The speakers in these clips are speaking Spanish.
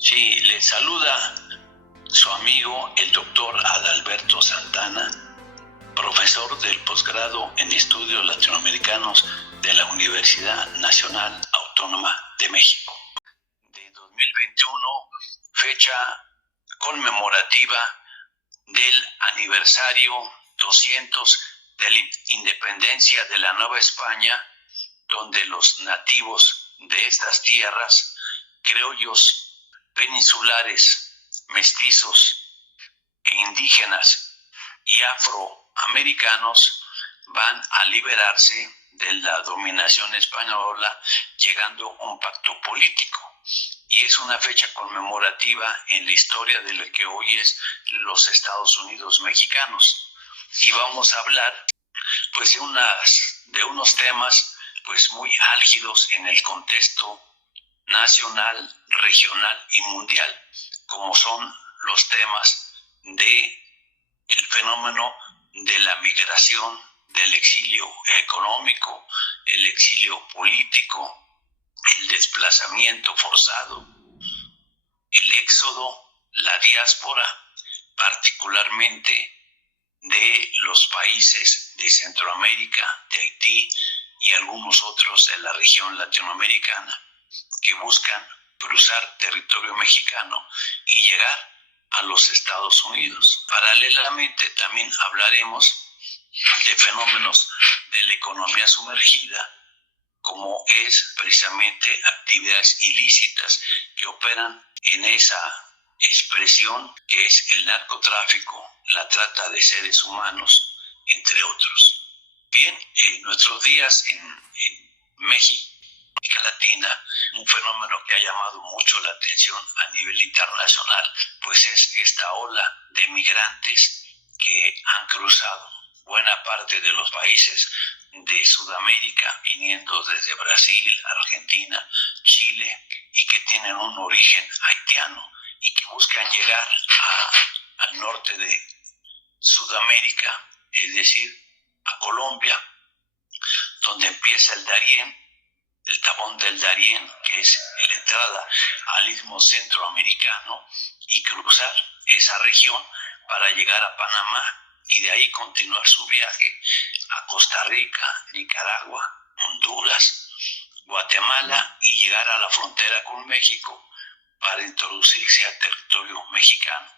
Sí, le saluda su amigo el doctor Adalberto Santana, profesor del posgrado en estudios latinoamericanos de la Universidad Nacional Autónoma de México. De 2021, fecha conmemorativa del aniversario 200 de la independencia de la Nueva España, donde los nativos de estas tierras, criollos, peninsulares, mestizos e indígenas y afroamericanos van a liberarse de la dominación española, llegando a un pacto político. Y es una fecha conmemorativa en la historia de lo que hoy es los Estados Unidos mexicanos. Y vamos a hablar pues de unos temas pues muy álgidos en el contexto nacional, regional y mundial, como son los temas de el fenómeno de la migración, del exilio económico, el exilio político, el desplazamiento forzado, el éxodo, la diáspora, particularmente de los países de Centroamérica, de Haití y algunos otros de la región latinoamericana, que buscan cruzar territorio mexicano y llegar a los Estados Unidos. Paralelamente también hablaremos de fenómenos de la economía sumergida, como es precisamente actividades ilícitas que operan en esa expresión que es el narcotráfico, la trata de seres humanos, entre otros. Bien, en nuestros días en México, América Latina, un fenómeno que ha llamado mucho la atención a nivel internacional, pues es esta ola de migrantes que han cruzado buena parte de los países de Sudamérica, viniendo desde Brasil, Argentina, Chile, y que tienen un origen haitiano y que buscan llegar al norte de Sudamérica, es decir, a Colombia, donde empieza el Darién, el tabón del Darién, que es la entrada al istmo centroamericano, y cruzar esa región para llegar a Panamá y de ahí continuar su viaje a Costa Rica, Nicaragua, Honduras, Guatemala y llegar a la frontera con México para introducirse al territorio mexicano.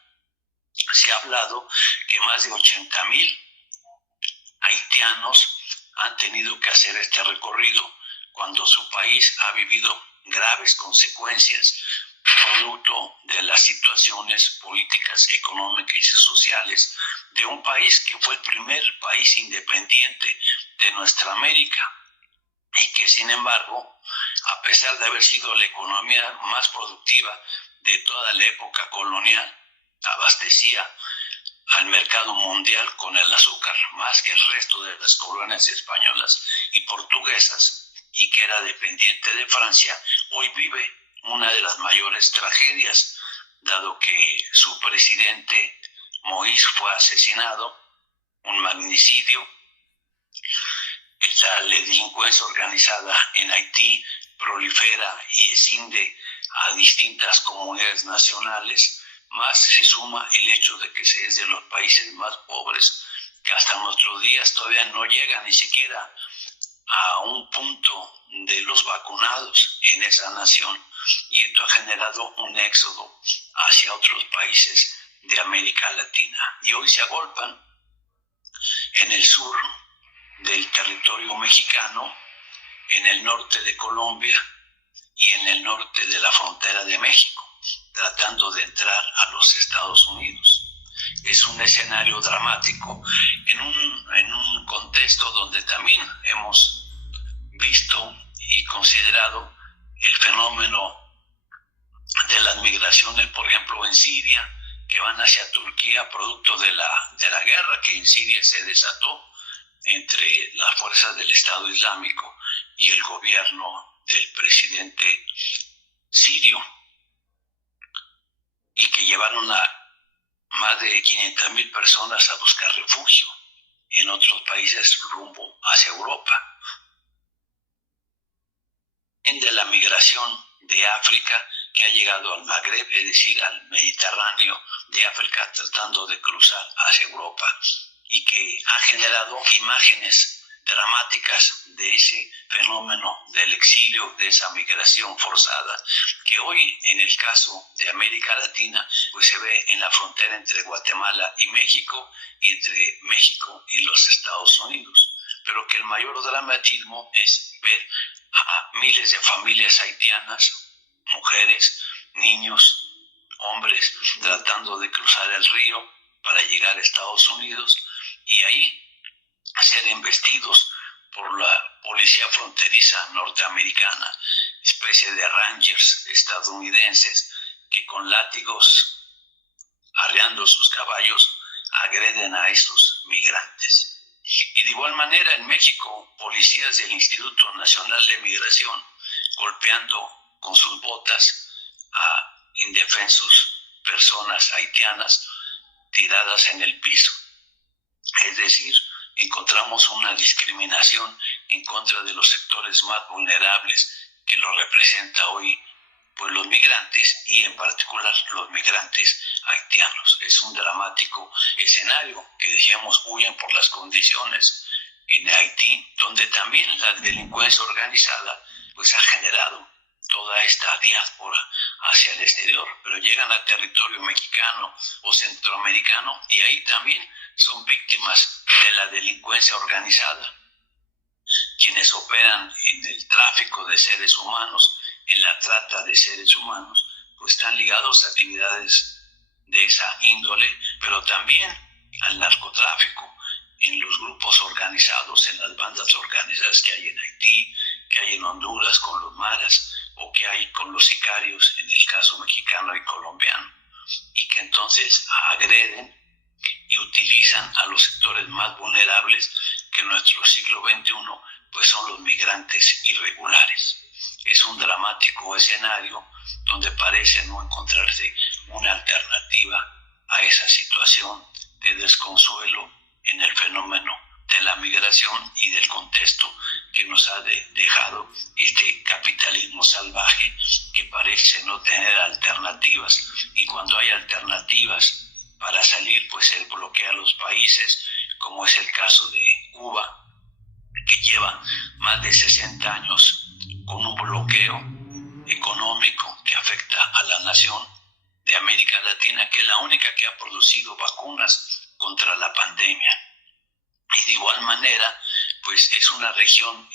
Se ha hablado que más de 80,000 haitianos han tenido que hacer este recorrido cuando su país ha vivido graves consecuencias producto de las situaciones políticas, económicas y sociales de un país que fue el primer país independiente de nuestra América y que, sin embargo, a pesar de haber sido la economía más productiva de toda la época colonial, abastecía al mercado mundial con el azúcar más que el resto de las colonias españolas y portuguesas, y que era dependiente de Francia, hoy vive una de las mayores tragedias, dado que su presidente Moïse fue asesinado, un magnicidio. La delincuencia organizada en Haití prolifera y escinde a distintas comunidades nacionales, más se suma el hecho de que es de los países más pobres, que hasta nuestros días todavía no llega ni siquiera a un punto de los vacunados en esa nación, y esto ha generado un éxodo hacia otros países de América Latina. Y hoy se agolpan en el sur del territorio mexicano, en el norte de Colombia y en el norte de la frontera de México, tratando de entrar a los Estados Unidos. Es un escenario dramático en un contexto donde también hemos visto y considerado el fenómeno de las migraciones, por ejemplo, en Siria, que van hacia Turquía producto de la guerra que en Siria se desató entre las fuerzas del Estado Islámico y el gobierno del presidente sirio, y que llevaron a más de 500,000 personas a buscar refugio en otros países rumbo hacia Europa. De la migración de África, que ha llegado al Magreb, es decir, al Mediterráneo de África, tratando de cruzar hacia Europa, y que ha generado imágenes dramáticas de ese fenómeno del exilio, de esa migración forzada, que hoy en el caso de América Latina pues se ve en la frontera entre Guatemala y México, y entre México y los Estados Unidos, pero que el mayor dramatismo es ver a miles de familias haitianas, mujeres, niños, hombres, tratando de cruzar el río para llegar a Estados Unidos, y ahí ser embestidos por la policía fronteriza norteamericana, especie de rangers estadounidenses que con látigos, arreando sus caballos, agreden a estos migrantes. Y de igual manera en México, policías del Instituto Nacional de Migración golpeando con sus botas a indefensos personas haitianas tiradas en el piso. Es decir, encontramos una discriminación en contra de los sectores más vulnerables que lo representa hoy pues los migrantes, y en particular los migrantes haitianos. Es un dramático escenario que, decíamos, huyen por las condiciones en Haití, donde también la delincuencia organizada pues ha generado toda esta diáspora hacia el exterior, pero llegan a territorio mexicano o centroamericano y ahí también son víctimas de la delincuencia organizada. Quienes operan en el tráfico de seres humanos, en la trata de seres humanos, pues están ligados a actividades de esa índole, pero también al narcotráfico, en los grupos organizados, en las bandas organizadas que hay en Haití, que hay en Honduras con los maras, o que hay con los sicarios en el caso mexicano y colombiano, y que entonces agreden y utilizan a los sectores más vulnerables, que en nuestro siglo XXI pues son los migrantes irregulares. Es un dramático escenario donde parece no encontrarse una alternativa a esa situación de desconsuelo en el fenómeno de la migración y del contexto que nos ha dejado este capitalismo salvaje que parece no tener alternativas, y cuando hay alternativas para salir pues se bloquea a los países, como es el caso de Cuba, que lleva más de 60 años con un bloqueo económico que afecta a la nación de América Latina, que es la única que ha producido vacunas contra la pandemia. Y de igual manera, pues es una región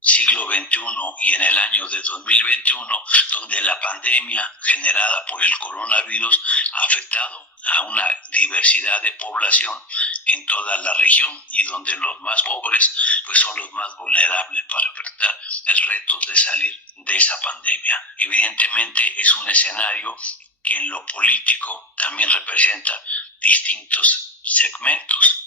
siglo XXI y en el año de 2021, donde la pandemia generada por el coronavirus ha afectado a una diversidad de población en toda la región, y donde los más pobres pues son los más vulnerables para enfrentar el reto de salir de esa pandemia. Evidentemente es un escenario que en lo político también representa distintos segmentos.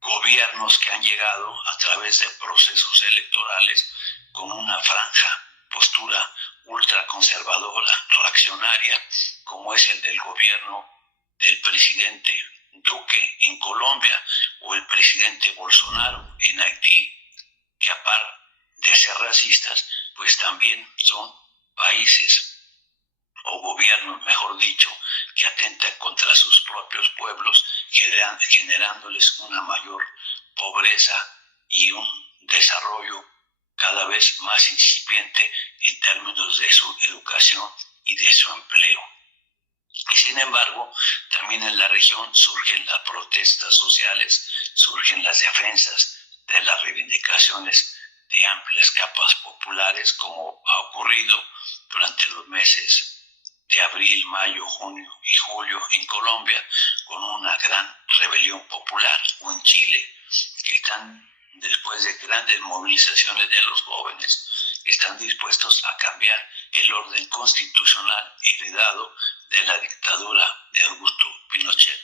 Gobiernos que han llegado a través de procesos electorales con una franja postura ultraconservadora, reaccionaria, como es el del gobierno del presidente Duque en Colombia o el presidente Bolsonaro en Haití, que aparte de ser racistas, pues también son países o gobiernos, mejor dicho, que atentan contra sus propios pueblos, generándoles una mayor pobreza y un desarrollo cada vez más incipiente en términos de su educación y de su empleo. Y sin embargo, también en la región surgen las protestas sociales, surgen las defensas de las reivindicaciones de amplias capas populares, como ha ocurrido durante los meses de abril, mayo, junio y julio en Colombia, con una gran rebelión popular, o en Chile, que están, después de grandes movilizaciones de los jóvenes, están dispuestos a cambiar el orden constitucional heredado de la dictadura de Augusto Pinochet,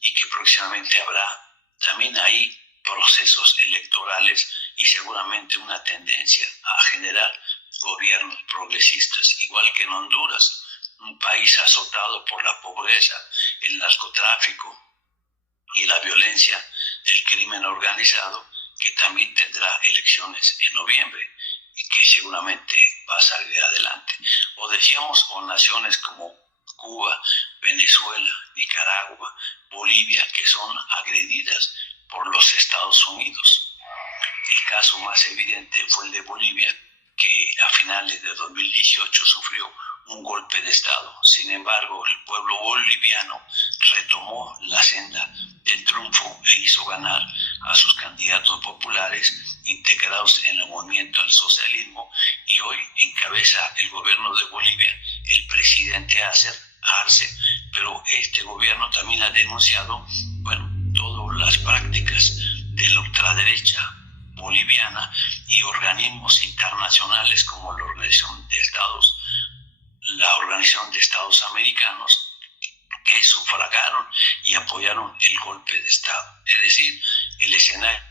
y que próximamente habrá también ahí procesos electorales y seguramente una tendencia a generar gobiernos progresistas, igual que en Honduras, un país azotado por la pobreza, el narcotráfico y la violencia del crimen organizado, que también tendrá elecciones en noviembre. y que seguramente va a salir adelante. O decíamos, o naciones como Cuba, Venezuela, Nicaragua, Bolivia, que son agredidas por los Estados Unidos. El caso más evidente fue el de Bolivia, que a finales de 2018 sufrió un golpe de Estado. Sin embargo, el pueblo boliviano retomó la senda del triunfo e hizo ganar a sus candidatos populares integrados en el movimiento al socialismo, y hoy encabeza el gobierno de Bolivia el presidente Arce, pero este gobierno también ha denunciado, todas las prácticas de la ultraderecha boliviana y organismos internacionales como la Organización de Estados Americanos, que sufragaron y apoyaron el golpe de Estado. Es decir, el escenario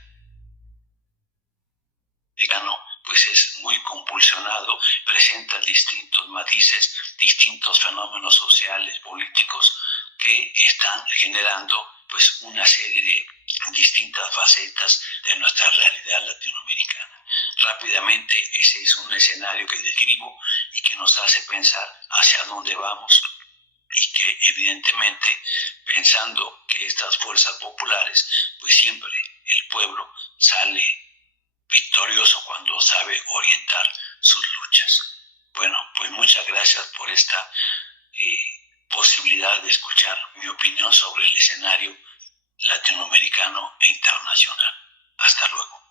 americano pues es muy compulsionado, presenta distintos matices, distintos fenómenos sociales, políticos, que están generando pues una serie de distintas facetas de nuestra realidad latinoamericana. Rápidamente, ese es un escenario que describo y que nos hace pensar hacia dónde vamos, y que evidentemente, pensando que estas fuerzas populares, pues siempre el pueblo sale victorioso cuando sabe orientar sus luchas. Bueno, pues muchas gracias por esta posibilidad de escuchar mi opinión sobre el escenario latinoamericano e internacional. Hasta luego.